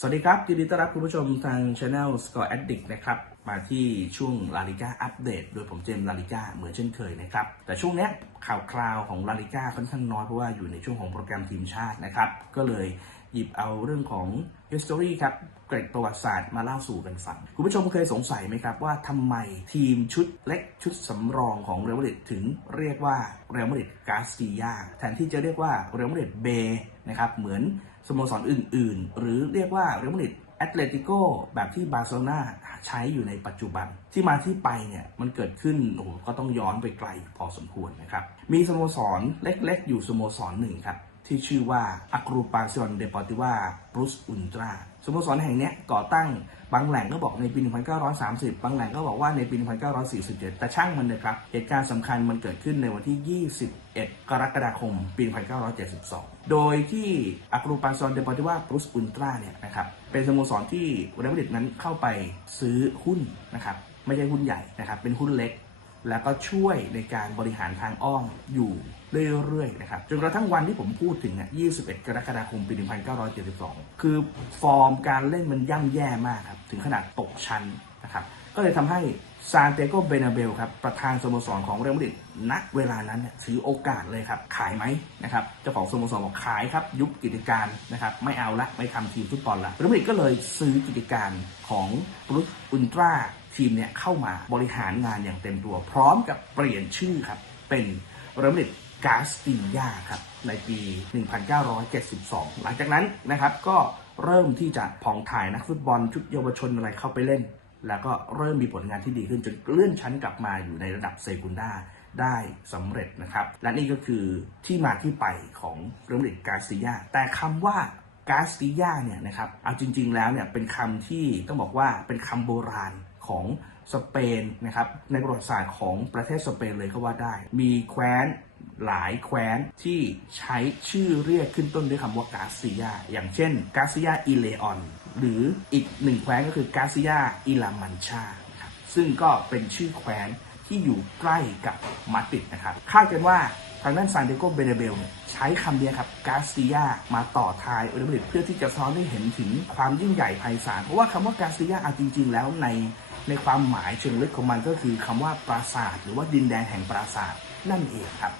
สวัสดีครับยินดีต้อนรับคุณผู้ชมทาง Channel Score Addict นะครับ มาที่ช่วงลาลิก้าอัปเดต โดยผมเจมส์ลาลิก้าเหมือนเช่นเคยนะครับ แต่ช่วงนี้ข่าวคราวของลาลิก้าค่อนข้างน้อยเพราะว่าอยู่ในช่วงของโปรแกรมทีมชาตินะครับ ก็เลยหยิบเอาเรื่องของ history ครับเกร็ดประวัติศาสตร์มาเล่าสู่กันฟัง คุณผู้ชมเคยสงสัยไหมครับว่าทำไมทีมชุดเล็กชุดสำรองของเรอัลมาดริดถึงเรียกว่าเรอัลมาดริดกาสติยาแทนที่จะเรียกว่าเรอัลมาดริดเบนะครับเหมือนสโมสรอื่น ๆ หรือเรียกว่าเรอัลมาดริด แอตเลติโกแบบที่บาร์เซโลนาใช้อยู่ในปัจจุบันที่มาที่ไปเนี่ยมันเกิดขึ้นโอ้โหก็ต้องย้อนไปไกลพอสมควรนะครับ มีสโมสรเล็กๆ อยู่สโมสรหนึ่งครับ ที่ชื่อว่าอักรูปาซิอนเดปอติว่าบรูซอุนตราสโมสรแห่งนี้ก่อตั้งบางแหล่งก็บอกในปี 1930 บางแหล่งก็บอกว่าในปี 1947 แต่ช่างมันนะครับ เหตุการณ์สำคัญมันเกิดขึ้นในวันที่ 21 กรกฎาคม ปี 1972 โดยที่อักรูปาซอนเดปอติว่าบรูซอุนตราเนี่ยนะครับเป็นสโมสรที่เรอัลมาดริดนั้นเข้าไปซื้อหุ้นนะครับไม่ใช่หุ้นใหญ่นะครับเป็นหุ้นเล็ก แล้วก็ช่วยในการบริหารทางอ้อมอยู่เรื่อยๆนะครับจนกระทั่งวันที่ผมพูดถึงอะ21 กรกฎาคมปี 1972 คือฟอร์มการเล่นมันย่ำแย่มากครับ ถึงขนาดตกชั้นนะครับ ก็เลยทำให้ ซานเตโกเบนาเบลครับประธานสโมสรของเรอัลมาดริดณเวลานั้นเนี่ยถือโอกาสเลยครับ ขายไหมนะครับเจ้าของสโมสรบอกขายครับ ยุบกิจการนะครับไม่เอาละไม่ทำทีมฟุตบอลละเรอัลมาดริดก็เลยซื้อกิจการของบรูซอุนตราทีมเนี่ยเข้ามาบริหารงานอย่างเต็มตัว พร้อมกับเปลี่ยนชื่อครับ เป็นเรอัลมาดริดกาสติยาครับในปี 1972 หลังจากนั้นนะครับก็เริ่มที่จะผ่องถ่ายนักฟุตบอลชุดเยาวชนอะไรเข้าไปเล่น แล้วก็เริ่มมีผลงานที่ดีขึ้นจนเลื่อนชั้นกลับมาอยู่ในระดับเซกุนดาได้สำเร็จนะครับ และนี่ก็คือที่มาที่ไปของเรอัลมาดริดกาสติยาแต่คำว่ากาสติยาเนี่ยนะครับเอาจริง ๆ แล้วเนี่ยเป็นคำที่ต้องบอกว่าเป็นคำโบราณของสเปนนะครับในประวัติศาสตร์ของประเทศสเปนเลยก็ว่าได้ มีแคว้น หลายแคว้นที่ใช้ชื่อเรียกขึ้นต้นด้วยคำว่ากาซิยา อย่างเช่นกาซิยาอิเลออน หรืออีกหนึ่งแคว้นก็คือกาซิยาอิลามันชาครับซึ่งก็เป็นชื่อแคว้นที่อยู่ใกล้กับมาดริดนะครับคาดกันว่าทางด้านซานเดโกเบเนเบลเนี่ยใช้คำเดียวครับกาซิยามาต่อท้ายอัลมาดริดเพื่อที่จะซ้อนให้เห็นถึงความยิ่งใหญ่ไพศาลเพราะว่าคำว่ากาซิยาเอาจริง ๆ แล้วในในความหมายเชิงลึกของมันก็คือคำว่าปราสาท หรือว่าดินแดนแห่งปราสาทนั่นเองครับ